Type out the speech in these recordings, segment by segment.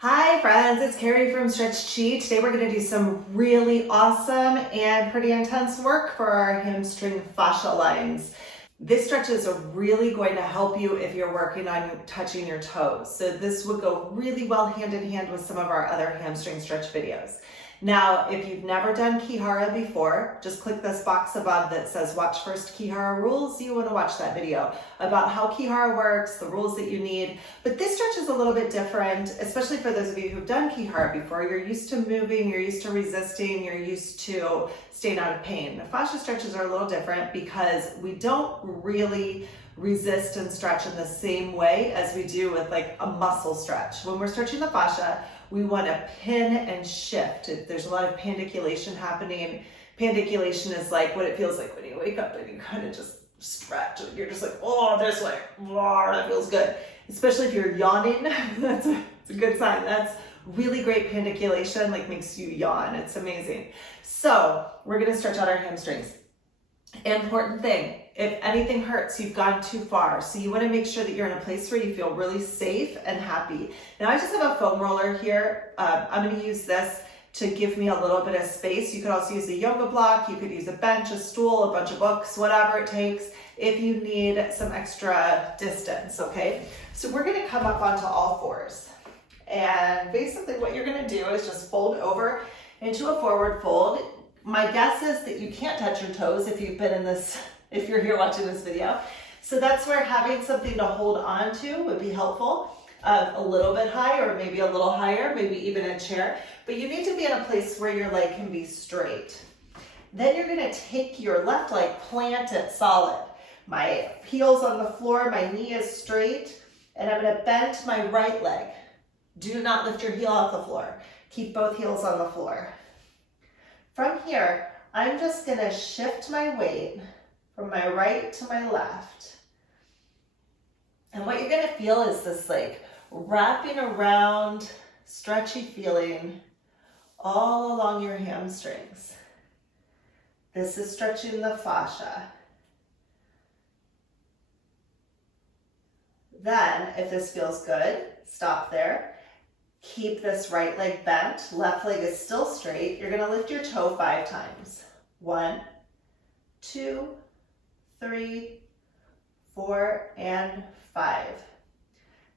Hi friends, it's Carrie from Stretch Chi. Today we're going to do some really awesome and pretty intense work for our hamstring fascia lines. This stretch is really going to help you if you're working on touching your toes. So this would go really well hand in hand with some of our other hamstring stretch videos. Now, if you've never done Ki-Hara before, just click this box above that says watch first Ki-Hara rules. You want to watch that video about how Ki-Hara works, the rules that you need. But this stretch is a little bit different, especially for those of you who've done Ki-Hara before. You're used to moving, you're used to resisting, you're used to staying out of pain. The fascia stretches are a little different because we don't really resist and stretch in the same way as we do with like a muscle stretch. When we're stretching the fascia, we want to pin and shift. There's a lot of pandiculation happening. Pandiculation is like what it feels like when you wake up and you kind of just stretch. You're just like, oh, this way. Oh, that feels good. Especially if you're yawning, that's a good sign. That's really great pandiculation, like makes you yawn. It's amazing. So we're going to stretch out our hamstrings. Important thing, if anything hurts, you've gone too far. So you want to make sure that you're in a place where you feel really safe and happy. Now I just have a foam roller here. I'm going to use this to give me a little bit of space. You could also use a yoga block. You could use a bench, a stool, a bunch of books, whatever it takes if you need some extra distance, okay? So we're going to come up onto all fours. And basically what you're going to do is just fold over into a forward fold. My guess is that you can't touch your toes if you've been in this, if you're here watching this video. So that's where having something to hold on to would be helpful. A little bit high or maybe a little higher, maybe even a chair. But you need to be in a place where your leg can be straight. Then you're going to take your left leg, plant it solid. My heel's on the floor, my knee is straight, and I'm going to bend my right leg. Do not lift your heel off the floor. Keep both heels on the floor. From here, I'm just going to shift my weight from my right to my left. And what you're going to feel is this like wrapping around, stretchy feeling all along your hamstrings. This is stretching the fascia. Then, if this feels good, stop there. Keep this right leg bent, left leg is still straight. You're gonna lift your toe 5 times. 1, 2, 3, 4, and 5.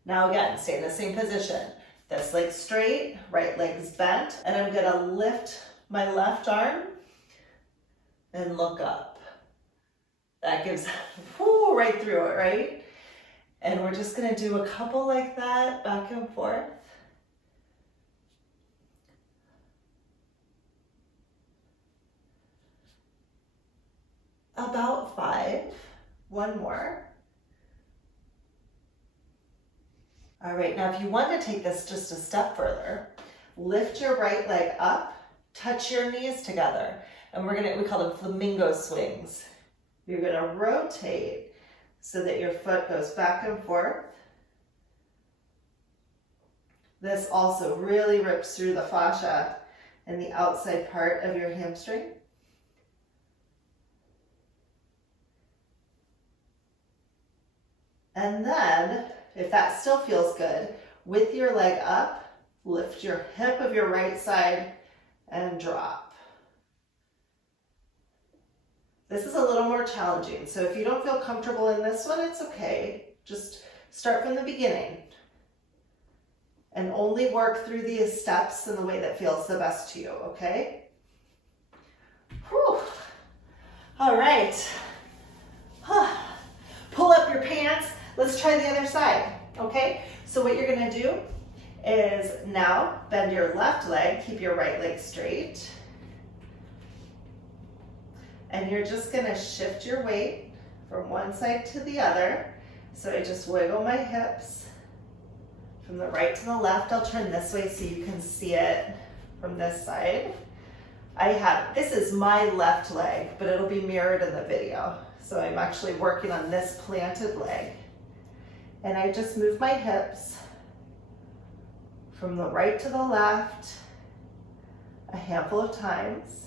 Now again, stay in the same position. This leg straight, right leg's bent, and I'm gonna lift my left arm and look up. That gives whoo, right through it, right? And we're just gonna do a couple like that, back and forth. About 5. One more. All right, now if you want to take this just a step further, lift your right leg up, touch your knees together, and we call them flamingo swings. You're gonna rotate so that your foot goes back and forth. This also really rips through the fascia and the outside part of your hamstring. And then, if that still feels good, with your leg up, lift your hip of your right side and drop. This is a little more challenging, so if you don't feel comfortable in this one, it's okay. Just start from the beginning and only work through these steps in the way that feels the best to you, okay? Whew. All right. Pull up your pants. Let's try the other side, okay? So what you're gonna do is now bend your left leg, keep your right leg straight. And you're just gonna shift your weight from one side to the other. So I just wiggle my hips from the right to the left. I'll turn this way so you can see it from this side. This is my left leg, but it'll be mirrored in the video. So I'm actually working on this planted leg. And I just move my hips from the right to the left a handful of times.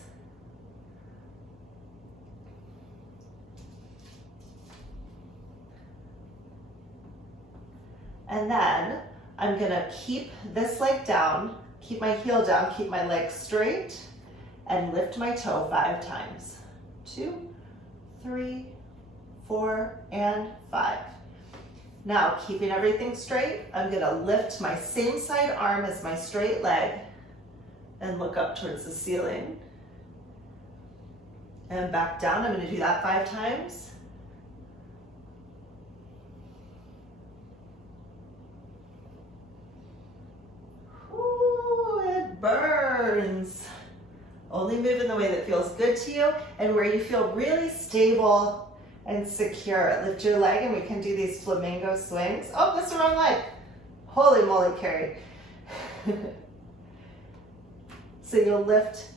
And then I'm gonna keep this leg down, keep my heel down, keep my leg straight, and lift my toe 5 times. 2, 3, 4, and 5. Now, keeping everything straight, I'm gonna lift my same side arm as my straight leg and look up towards the ceiling. And back down, I'm gonna do that 5 times. Ooh, it burns. Only move in the way that feels good to you and where you feel really stable and secure. Lift your leg and we can do these flamingo swings. Oh, that's the wrong leg. Holy moly, Carrie. So you'll lift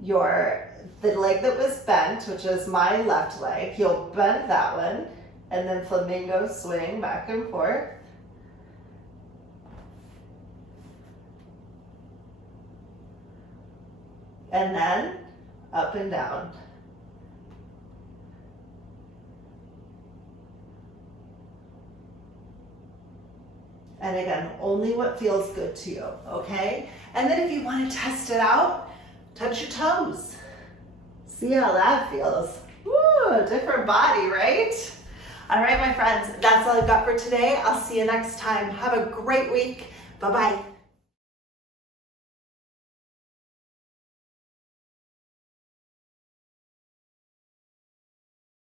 the leg that was bent, which is my left leg. You'll bend that one and then flamingo swing back and forth. And then up and down. And again, only what feels good to you, okay? And then if you want to test it out, touch your toes. See how that feels. Woo, different body, right? All right, my friends, that's all I've got for today. I'll see you next time. Have a great week. Bye-bye.